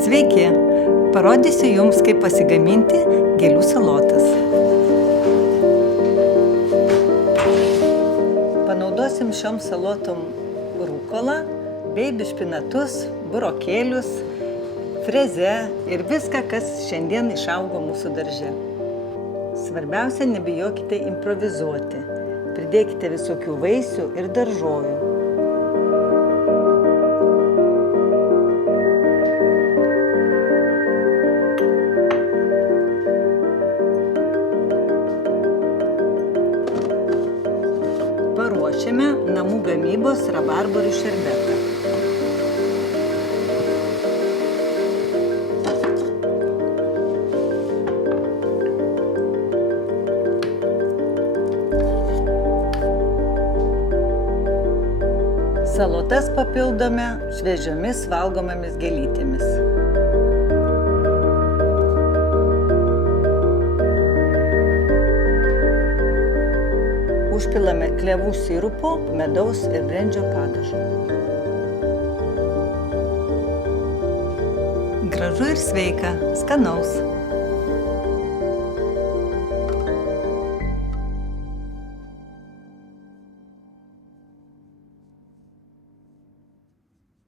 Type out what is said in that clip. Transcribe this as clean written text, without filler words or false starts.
Sveiki! Parodysiu Jums, kaip pasigaminti gėlių salotas. Panaudosim šiom salotom rūkolą, beibi špinatus, burokėlius, frezę ir viską, kas šiandien išaugo mūsų darže. Svarbiausia, nebijokite improvizuoti. Pridėkite visokių vaisių ir daržovių. Paruošiame namų gamybos rabarbarių šerbetą. Salotas papildome šviežiomis valgomomis gėlytėmis. Užpilame klevų sirupo, medaus ir brendžio padažo. Gražu ir sveika, skanaus!